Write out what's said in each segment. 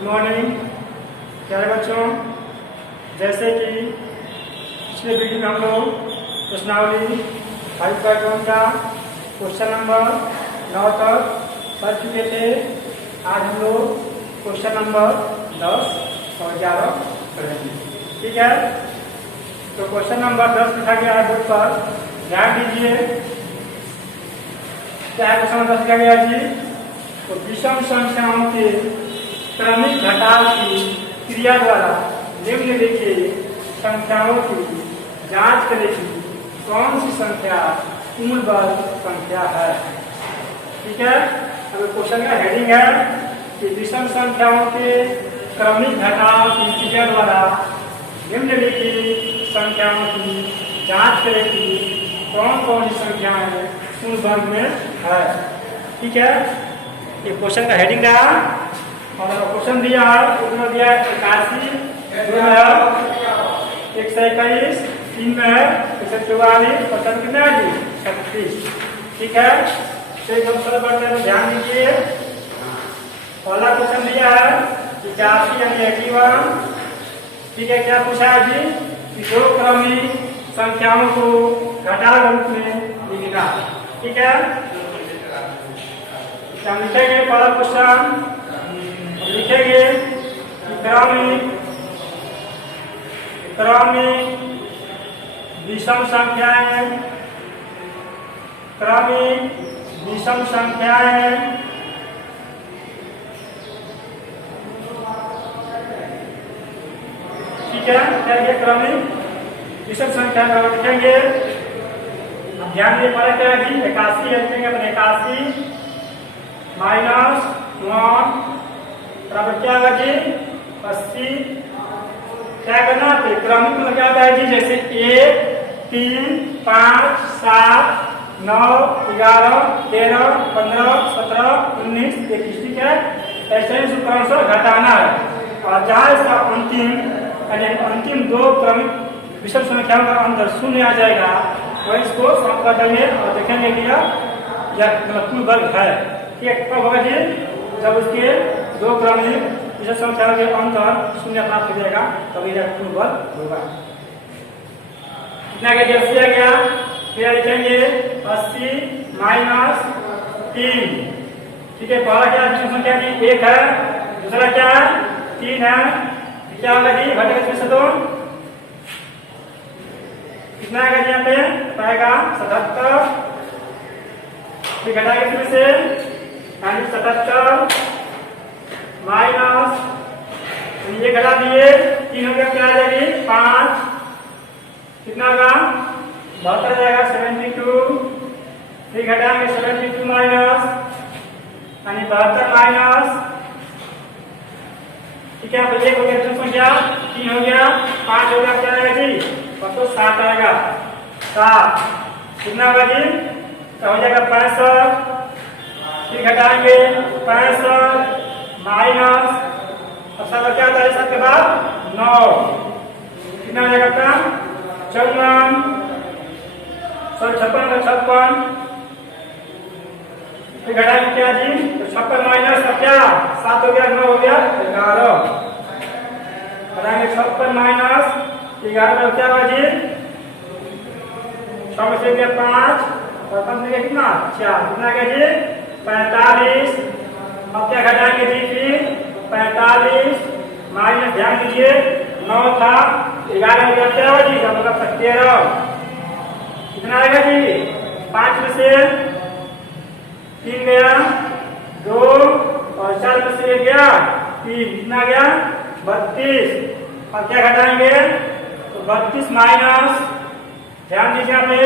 Good morning प्यारे बच्चों। जैसे कि पिछले वीडियो में हम लोग प्रश्नावली 5.1 का क्वेश्चन नंबर 9 तक पढ़ चुके थे। आज हम लोग क्वेश्चन नंबर 10 और 11 पढ़ेंगे। ठीक है, तो क्वेश्चन नंबर 10 लिखा गया है बोर्ड पर, ध्यान दीजिए। क्या है क्वेश्चन नंबर 10 लिखा गया जी? तो विषम संख्याओं के क्रमिक घटाव की क्रिया द्वारा निम्नलिखित संख्याओं की जांच करें कि कौन सी संख्या पूर्ण वर्ग संख्या है। ठीक है, अब क्वेश्चन का हेडिंग है कि विषम संख्याओं के क्रमिक घटाव की क्रिया द्वारा निम्नलिखित संख्याओं की जांच करें कि कौन कौन सी संख्याएं पूर्ण वर्ग में है। ठीक है, ये क्वेश्चन का हेडिंग रहा और क्वेश्चन दिया है, उसमें दिया है 81, 2 में है 121, 3 में है 144, क्वेश्चन कितना है जी? 36। ठीक है, तो एकदम सरल बढ़ते हैं, ध्यान दीजिए। पहला क्वेश्चन दिया है 81 यानी 81। ठीक है, क्या पूछा है जी? कि दो क्रमिक संख्याओं को घटाव रूप में लिखना। ठीक है, क्या लिखेंगे? पहला क्वेश्चन लिखेंगे क्रमिक विषम संख्याएं, क्रमिक विषम संख्याएं ठीक है, क्या ये क्रमिक विषम संख्या लिखेंगे। अब ध्यान दिए पहले क्या है जी? 81 लिखेंगे, 81 माइनस 1 बराबर क्या होगा जी? 80। क्या करना है? क्रमिक में क्या होता है जी? जैसे 1, 3, 5, 7, 9, 11, 13, 15, 17, 19, 21। ठीक है, ऐसे ही क्रमशः घटाना है और जहाँ इसका अंतिम दो क्रमिक विषम संख्याओं का अंतर शून्य आ जाएगा वह इसको समाप्त कर देंगे और देखेंगे कि यह पूर्ण वर्ग है। कब होगा जी? जब उसके दो क्रमिक विषम संख्याओं के अंतर शून्य प्राप्त हो जाएगा तभी यह पूर्ण वर्ग होगा। कितना का 80 आ गया, फिर लिखेंगे 80 माइनस 3। ठीक है, पहला क्या विषम संख्या जी? 1 है, दूसरा क्या है? 3 है। क्या होगा जी? घटेगा इसमें से 2, कितना आएगा जी? यहाँ पे पाएगा 77। फिर घटाएगा इसमें से 77 माइनस ये घटा दिए 3 हो गया, क्या आ जाएगी? 5। कितना होगा? 72 जाएगा 72। फिर घटाएंगे 72 माइनस 72 माइनस। ठीक है, एक हो गया संख्या, 3 हो गया, 5 हो गया, क्या आएगा जी? तो 7 आएगा। 7 कितना होगा जी? तो हो जाएगा 65। फिर घटाएंगे 65 माइनस अब सब क्या होता है? सबके बाद 9, कितना हो जाएगा आपका? 54, 56। फिर घटाएंगे क्या जी? तो 56 माइनस का क्या? 7 हो गया, 9 हो गया, 11। घटाएंगे 56 माइनस 11 में क्या होगा जी? 6 में से गया 5 और 5 में कितना? 4। कितना गया जी? 45। अब क्या घटाएंगे जी? फिर 45 माइनस, ध्यान दीजिए 9 था, 11 में क्या होगा जी? मतलब 13। कितना आएगा जी? 5 में से 3 गया, 2 और 4 में से गया 3, कितना गया? 32। अब क्या घटाएंगे? तो 32 माइनस, ध्यान दीजिए यहाँ पे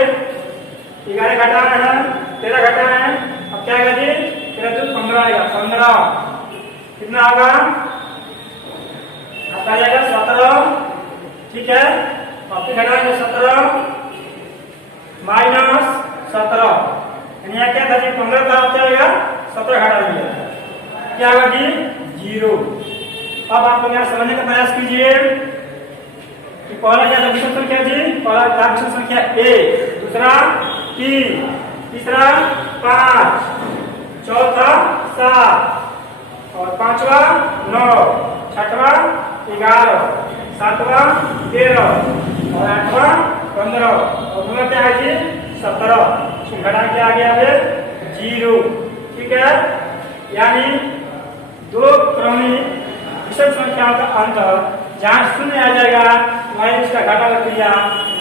11 घटाना है, 13 घटाना है। अब क्या आएगा जी? 13 तो 15 आएगा, 15। कितना होगा? आ जाएगा 17। ठीक है, अब फिर घटाएंगे 17 माइनस 17, यानी क्या था जी? 15 का क्या आएगा? 17 घटाएंगे, क्या होगा जी? 0। अब आप लोग यहाँ समझने का प्रयास कीजिए कि पहला क्या था विषम संख्या जी? पहला था विषम संख्या 1, दूसरा 3, तीसरा 5, चौथा 7। और पांचवा 9, छठवा 11, सातवां 13 और आठवां 15 और नौवां क्या है जी 17। इसको घटा के आ गया फिर 0। ठीक है, यानी दो क्रमिक विषम संख्याओं का अंतर जहां शून्य आ जाएगा वहीं इसका घटा प्रक्रिया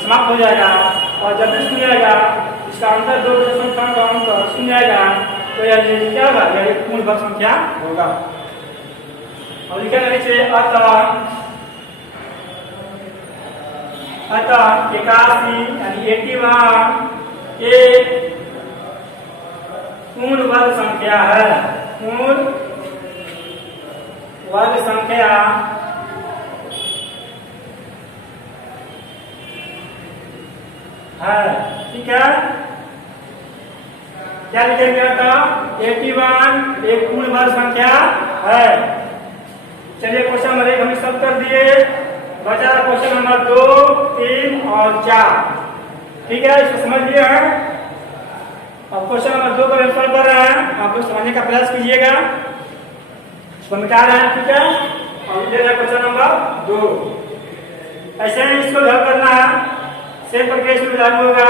समाप्त हो जाएगा, और जब भी शून्य आएगा इसका अंतर दो विषम संख्याओं का अंतर शून्य आएगा तो यह क्या होगा, यह पूर्ण वर्ग संख्या होगा। और लिखा नीचे अतः 81 यानी 81 एक पूर्ण वर्ग संख्या है। पूर्ण वर्ग संख्या है। ठीक है, क्या लिखेंगे था 81 एक पूर्ण वर्ग संख्या है। चलिए क्वेश्चन नंबर 1 हमने सब कर दिए, बचा क्वेश्चन नंबर 2, 3 और 4। ठीक है, इसको समझ लिए हैं। अब क्वेश्चन नंबर 2 पर आंसर कर रहे हैं, आप लोग समझने का प्रयास कीजिएगा, बता रहे हैं। ठीक है, और ये है क्वेश्चन नंबर 2। ऐसे ही इसको हल करना है, सेम प्रक्रिया इसमें लागू होगा।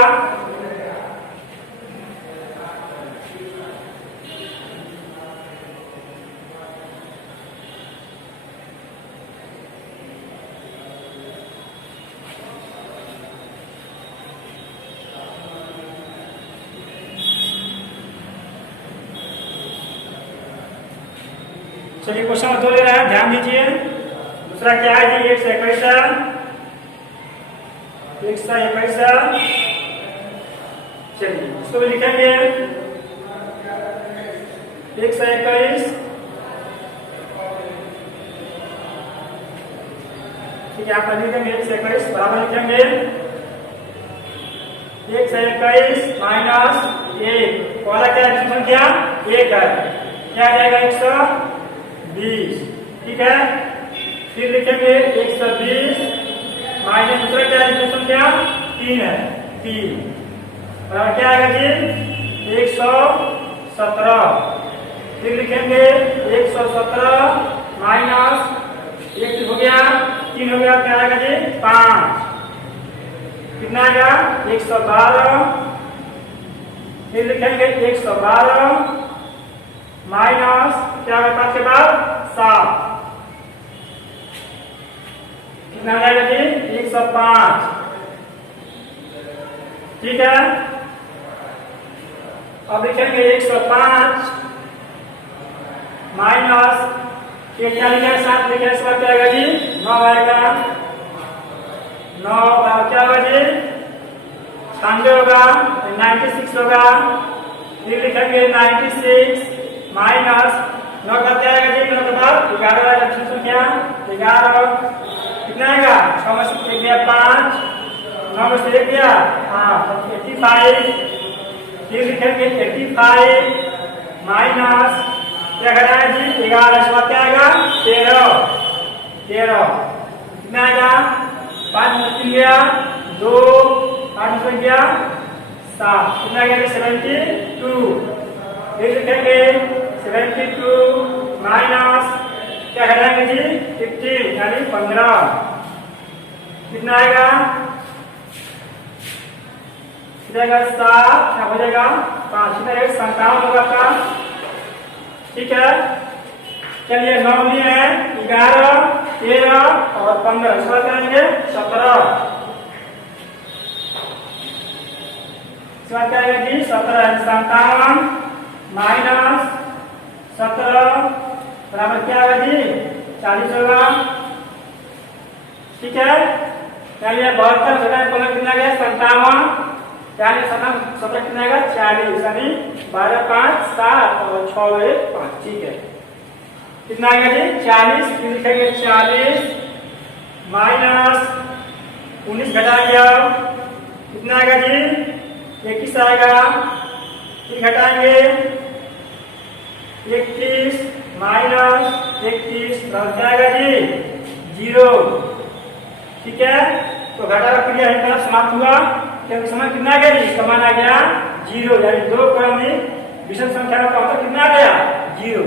चलिए क्वेश्चन नंबर 2 ले रहे हैं, ध्यान दीजिए। दूसरा क्या है जी 1 से 21, 1 से 21। चलिए इसको भी लिखेंगे 1 से 21। ठीक है, आप लिखेंगे 1 से 21 बराबर लिखेंगे 1 से 21 माइनस 1 वाला क्या है संख्या 1 है, क्या आ जाएगा 120। ठीक है, फिर लिखेंगे 120 माइनस दूसरा क्या है संख्या 3 है, 3 और क्या आएगा जी 117। फिर लिखेंगे 117 माइनस 1 हो गया 3 हो गया, क्या आएगा जी 5, कितना आएगा 112। फिर लिखेंगे 112 माइनस क्या होगा 5 के बाद 7, कितना आ जाएगा जी 105। ठीक है, अब लिखेंगे 105 माइनस क्या लिखेंगे 7 लिखेंगे, इसके बाद क्या आएगा जी 9 आएगा, 9 क्या होगा जी 96 होगा, 96 होगा। फिर लिखेंगे 96 माइनस 9 का क्या आएगा जी 9 के बाद 11 आएगा, संख्या 11 कितना आएगा 6 में से 1 गया 5, 9 में से 1 गया 85। फिर लिखेंगे 85 माइनस क्या करना है जी 11 इसके बाद क्या आएगा 13 कितना आएगा 5 में 3 गया 2, 8 में गया 7, कितना आएगा 72। फिर लिखेंगे 72 माइनस क्या कराएंगे जी 15 यानी 15, कितना आएगा 7 क्या हो जाएगा 5, कितना 57 होगा आपका। ठीक है, चलिए 9 में है 11, 13 और 15, इस बार करेंगे 17, इस बार क्या आएगा जी 17 57 माइनस 17 बराबर क्या होगा जी 40 होगा। ठीक है, चलिए 72 घटाए 15 कितना गया 57, यानी 17 कितना आएगा 40, यानी 12 5 7 और 6 1 5। ठीक है, कितना आएगा जी 40। फिर लिखेंगे 40 माइनस 19 घटाएंगे, कितना आएगा जी 21 आएगा। फिर घटाएंगे 21 माइनस 21 क्या आएगा जी 0। ठीक है, तो घटा क्रिया एक तरफ समाप्त हुआ, क्योंकि समय कितना आ गया जी इसका मान आ गया 0, यानी दो क्रमिक विषम संख्या का अंतर कितना आ गया 0।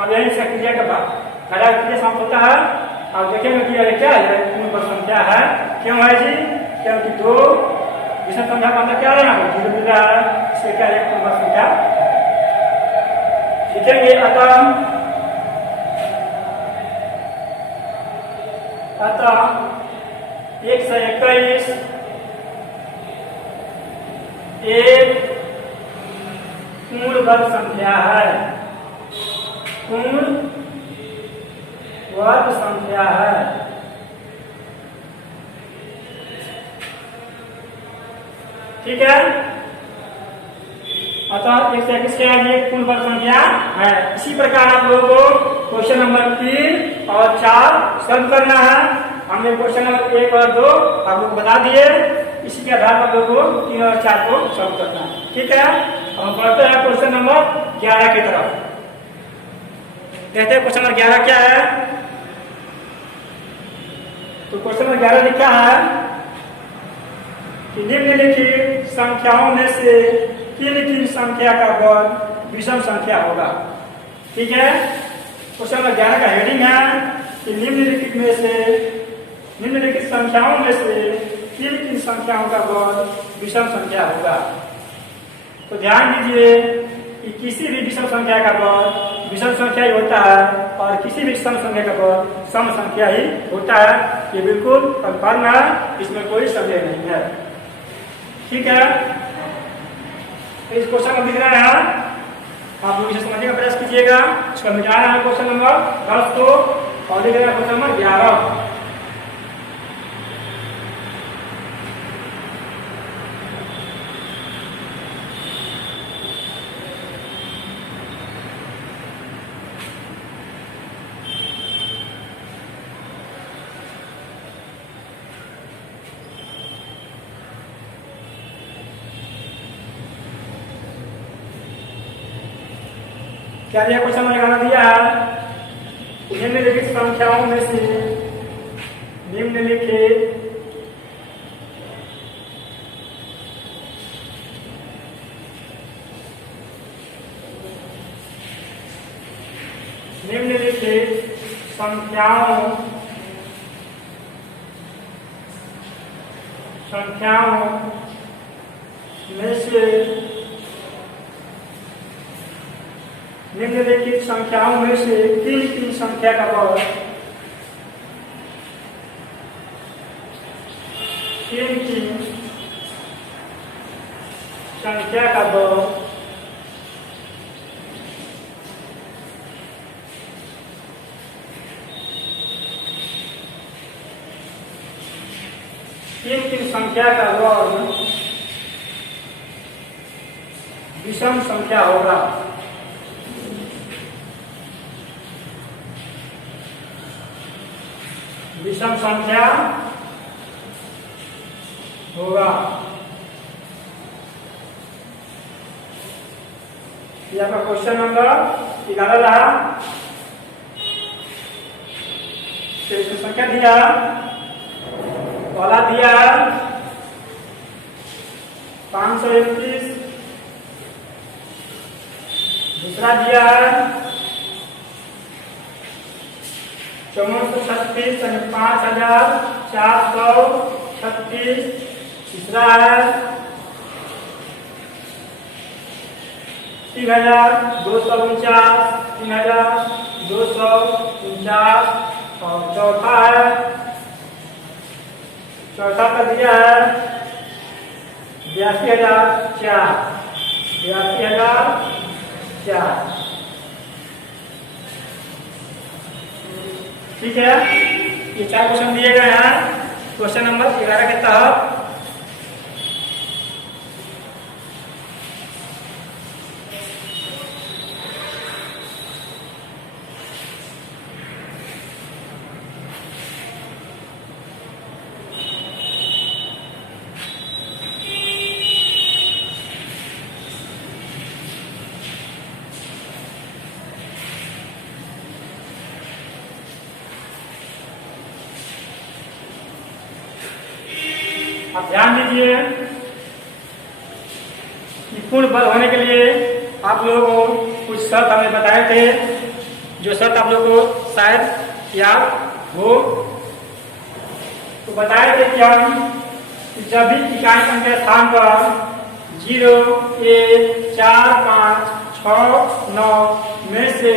अब यही से क्रिया का घटा क्रिया समाप्त होता है। अब देखेंगे कि यह क्या है, पूर्ण वर्ग संख्या है। क्यों है जी? क्योंकि दो विषम संख्या का अंदर क्या रहना है, जीरो मिल रहा है, इसलिए क्या है, पूर्ण वर्ग संख्या लिखेंगे। अतः 121 एक पूर्ण वर्ग संख्या है, पूर्ण वर्ग संख्या है। ठीक है, अतः 121 क्या है, एक पूर्ण वर्ग संख्या है। इसी प्रकार आप लोगों को क्वेश्चन नंबर 3 और 4 सॉल्व करना है। हमने क्वेश्चन नंबर 1 और 2 आप लोग बता दिए, इसी के आधार पर लोगों को 3 और 4 को सॉल्व करना है। ठीक है, हम बढ़ते हैं क्वेश्चन नंबर 11 की तरफ। कहते हैं क्वेश्चन नंबर 11 क्या है, तो क्वेश्चन नंबर 11 लिखा है कि निम्नलिखित संख्याओं में से किन किन संख्या का वर्ग विषम संख्या होगा। ठीक है, क्वेश्चन नंबर 11 का हेडिंग है कि निम्नलिखित संख्याओं में से किन किन संख्याओं का वर्ग विषम संख्या होगा। तो ध्यान दीजिए कि किसी भी विषम संख्या का वर्ग विषम संख्या ही होता है और किसी भी सम संख्या का वर्ग सम संख्या ही होता है। ये बिल्कुल कंफर्म है, इसमें कोई संदेह नहीं है। ठीक है, इस क्वेश्चन को लिख रहे हैं, आप लोग इसे समझने का प्रयास कीजिएगा। इसको मिटा रहे हैं क्वेश्चन नंबर 10 को और लिख रहे हैं क्वेश्चन नंबर 11। क्या दिया, क्वेश्चन में गाना दिया है, निम्नलिखित संख्याओं में से निम्नलिखित संख्याओं में से निम्नलिखित संख्याओं में से किन किन संख्या का वर्ग किन किन संख्या का वर्ग किन किन संख्या का वर्ग विषम संख्या होगा। विषम संख्या होगा। ये आपका क्वेश्चन नंबर 11 रहा। संख्या दिया, पहला दिया 531, दूसरा दिया 5436 यानी 5436, तीसरा है 3249, 3249 और चौथा का दिया है 82,004। ठीक है, ये 4 क्वेश्चन दिए गए हैं क्वेश्चन नंबर 11 के तहत। आप ध्यान दीजिए कि पूर्ण वर्ग होने के लिए आप लोगों को कुछ शर्त हमें बताए थे। जो शर्त आप लोग को शायद याद हो। तो बताए थे कि हम जब भी इकाई अंक के स्थान पर 0, 1, 4, 5, 6, 9 में से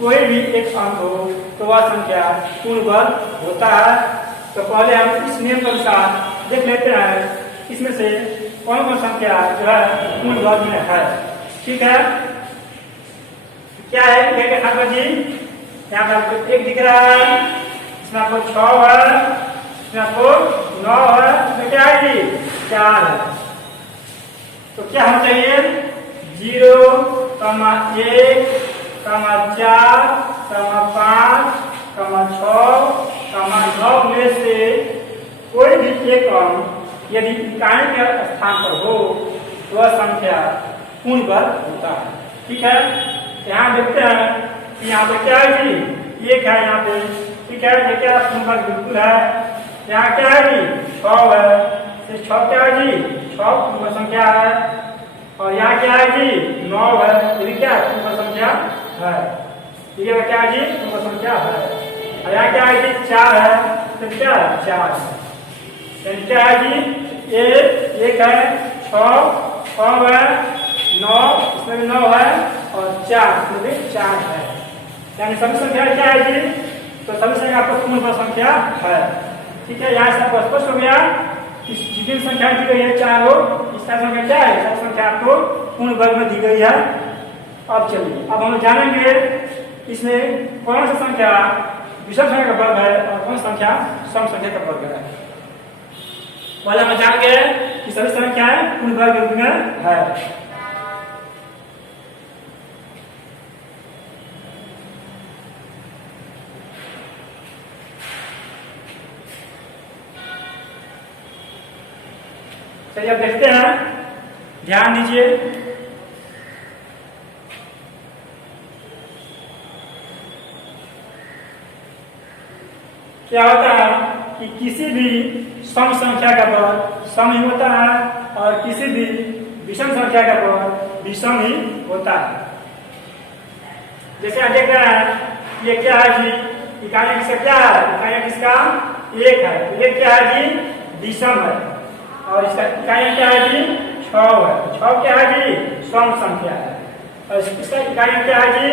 कोई भी एक अंक हो तो वह संख्या पूर्ण वर्ग होता है। तो पहले हम इस नियम के अनुसार देख लेते हैं इसमें से कौन कौन संख्या जो है पूर्ण वर्ग में है। ठीक है, क्या है इकाई के स्थान पर जी? यहाँ पर आपको 1 दिख रहा है, इसमें आपको 6 है, इसमें आपको 9 है, इसमें क्या है जी? 4 है। तो क्या होना चाहिए? 0, 1, 4, 5, 6, 9 में से कोई भी एक अंक यदि इकाई के स्थान पर हो तो वह संख्या पूर्ण वर्ग होता है। ठीक है, यहाँ देखते हैं कि यहाँ पे क्या है जी? 1 है यहाँ पे। ठीक है, ये क्या पूर्ण वर्ग बिल्कुल है। यहाँ क्या है जी? 6 है, 6 क्या है जी? 6 पूर्ण संख्या है। और यहाँ क्या है जी? 9 है, ये क्या पूर्ण संख्या है। ये क्या है जी? पूर्ण संख्या है। और यहाँ क्या है जी? 4 है, तो क्या है? 4 है। क्या है जी? 1 है, 6 है, 9 इसमें भी 9 है और 4 इसमें भी 4 है। यानी सभी संख्या क्या है जी? तो सभी संख्या आपको पूर्ण संख्या है। ठीक है, यहाँ से आपको स्पष्ट हो गया कि जितनी संख्या दी गई है 4 हो, इसका संख्या क्या है? इसका संख्या आपको पूर्ण वर्ग में दी गई है। अब चलिए अब हम जानेंगे इसमें कौन सा संख्या विषम संख्या का वर्ग है और कौन संख्या सम संख्या का वर्ग है। पहले हम जान गए कि सभी संख्याएं पूर्ण वर्ग में है। चलिए अब देखते हैं, ध्यान दीजिए। क्या होता है कि किसी भी सम संख्या का वर्ग सम ही होता है और किसी भी विषम संख्या का वर्ग विषम ही होता है। जैसे आप देख रहे हैं ये क्या है जी? इकाई किसका क्या है? इकाई किसका? 1 है। ये क्या है जी? विषम है। और इसका इकाई क्या है जी? 6 है। 6 क्या है जी? सम संख्या है। और इसका इकाई क्या है जी?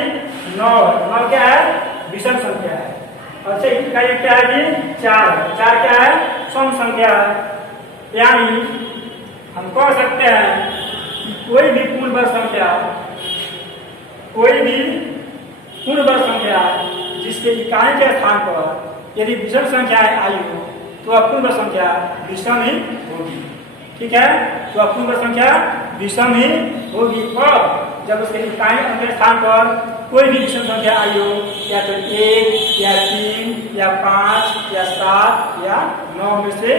9 है। 9 क्या है? विषम संख्या है। और इकाई क्या है जी? 4 है। 4 क्या है? सम संख्या है। यानी हम कह सकते हैं कि कोई भी पूर्ण वर्ग संख्या, कोई भी पूर्ण वर्ग संख्या जिसके इकाई के स्थान पर यदि विषम संख्याएं आई हो तो वह पूर्ण वर्ग संख्या विषम ही होगी। ठीक है, तो वह पूर्ण वर्ग संख्या विषम ही होगी। और जब उसके इकाई के स्थान पर कोई भी विषम संख्या आई हो, या तो 1 या 3 या 5 या 7 या 9 में से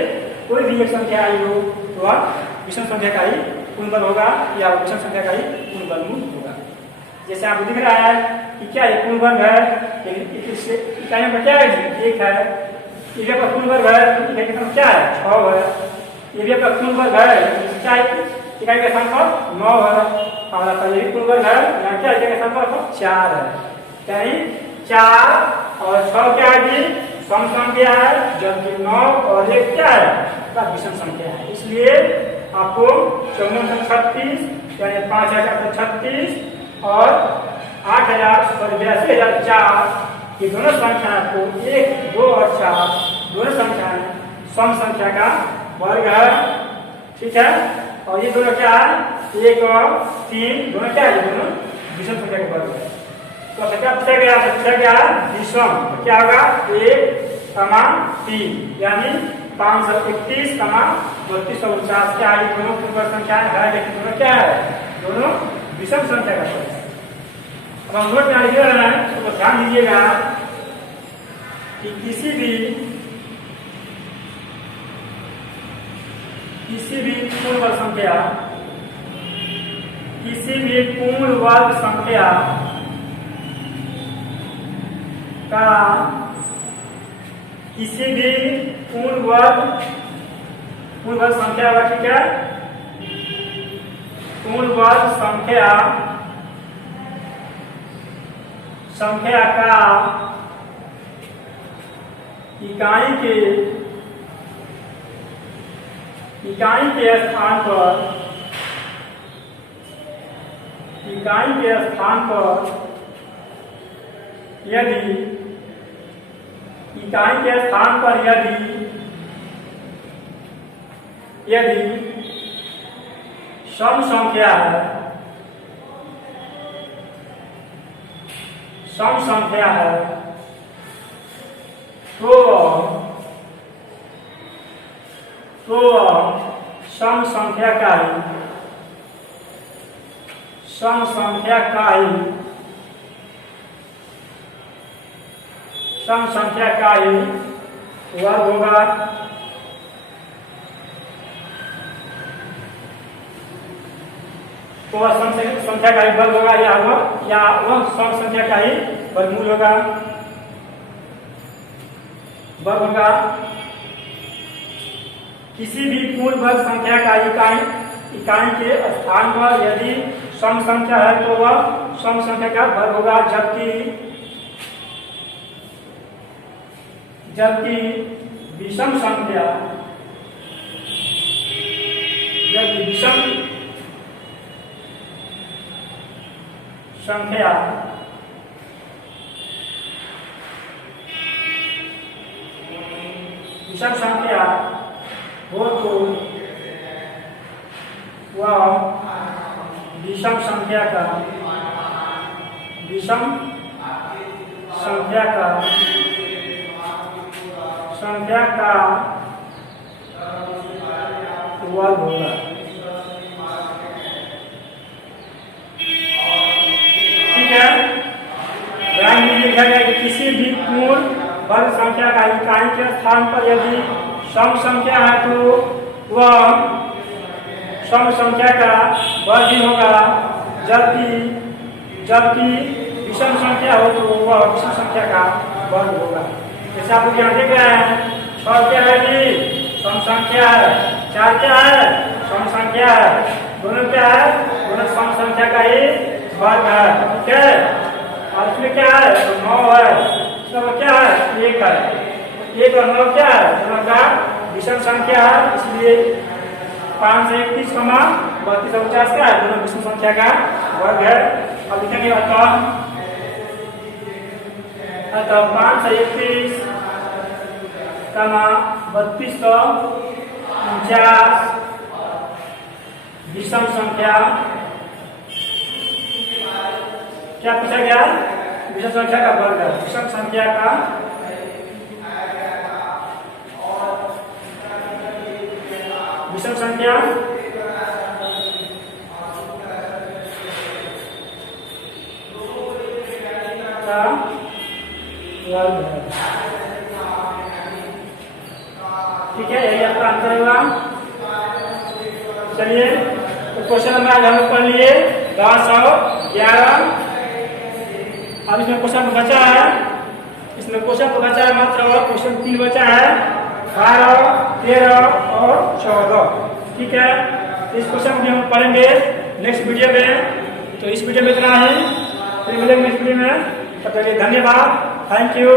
कोई भी एक संख्या आई हो तो वह विषम संख्या का ही पूर्ण वर्ग होगा या विषम संख्या का ही पूर्ण वर्गमूल होगा। जैसे आपको दिख रहा है कि क्या ये पूर्ण वर्ग है, इकाई में क्या है जी? 1 है। इकाई का पूर्ण वर्ग है, इकाई का क्या है? 6 है। ये भी आपका पूर्ण वर्ग है, इकाई के स्थान पर 9 है। और आपका ये पूर्ण वर्ग है, यहाँ क्या इकाई के स्थान पर 4 है। यानी 4 और 6 क्या है जी? सम संख्या है, जबकि 9 और 1 क्या है? विषम संख्या है। इसलिए आपको 5436 यानी 5036 और 82,4 ये दोनों संख्या को 1, 2 और 4 दोनों संख्याएं सम संख्या का वर्ग है। ठीक है, और ये दोनों क्या है? 1 और 3 दोनों क्या है? दोनों विषम संख्या का वर्ग है। तो क्या पूछा गया? विषम। तो क्या होगा? 1,3 यानी 531, 3249 क्या है? दोनों पूर्ण वर्ग संख्याएं है, लेकिन दोनों क्या है? दोनों विषम संख्या का वर्ग है। अब हम नोट में लिख रहे हैं, तो ध्यान दीजिएगा कि किसी भी पूर्ण वर्ग संख्या, किसी भी पूर्ण वर्ग संख्या का किसी भी पूर्ण वर्ग संख्या होगा। ठीक है, पूर्ण वर्ग संख्या संख्या का इकाई के स्थान पर यदि सम संख्या है तो सम संख्या का ही वर्ग होगा। तो वह सम संख्या का ही वर्ग होगा या वह सम संख्या का ही वर्गमूल होगा। किसी भी पूर्ण वर्ग संख्या का इकाई के स्थान पर यदि सम संख्या है तो वह सम संख्या का वर्ग होगा, जबकि विषम संख्या हो तो वह विषम संख्या का वर्ग होगा। ठीक है, ध्यान में लिखा गया कि किसी भी पूर्ण वर्ग संख्या का इकाई के स्थान पर यदि सम संख्या है तो वह सम संख्या का वर्ग ही होगा, जबकि विषम संख्या हो तो वह विषम संख्या का वर्ग होगा। जैसे आप लोग यहाँ देख रहे हैं, 6 क्या है जी? सम संख्या है। 4 क्या है? सम संख्या है। दोनों क्या है? दोनों सम संख्या का ही वर्ग है। ठीक है, और इसमें क्या है? 9 है। इसमें क्या है? 1 है। 1 और 9 क्या है? दोनों का विषम संख्या है, इसलिए 5 से 31, 32 से 49 क्या है? दोनों विषम संख्या का वर्ग है। अब लिखेंगे अतः 5 से 31, 3249 विषम संख्या क्या पूछा गया? विषम संख्या का वर्ग है। विषम संख्या का विषम संख्या का वर्ग है। ठीक है, यही आपका आंसर होगा। चलिए, तो क्वेश्चन नंबर आज हम लोग पढ़ लिए 10 और 11। अब इसमें क्वेश्चन बचा है, मात्र क्वेश्चन 3 बचा है, 12, 13 और 14। ठीक है, इस क्वेश्चन को हम पढ़ेंगे नेक्स्ट वीडियो में। तो इस वीडियो में इतना ही, फिर मिलेंगे नेक्स्ट वीडियो में। तब तक के लिए धन्यवाद, थैंक यू।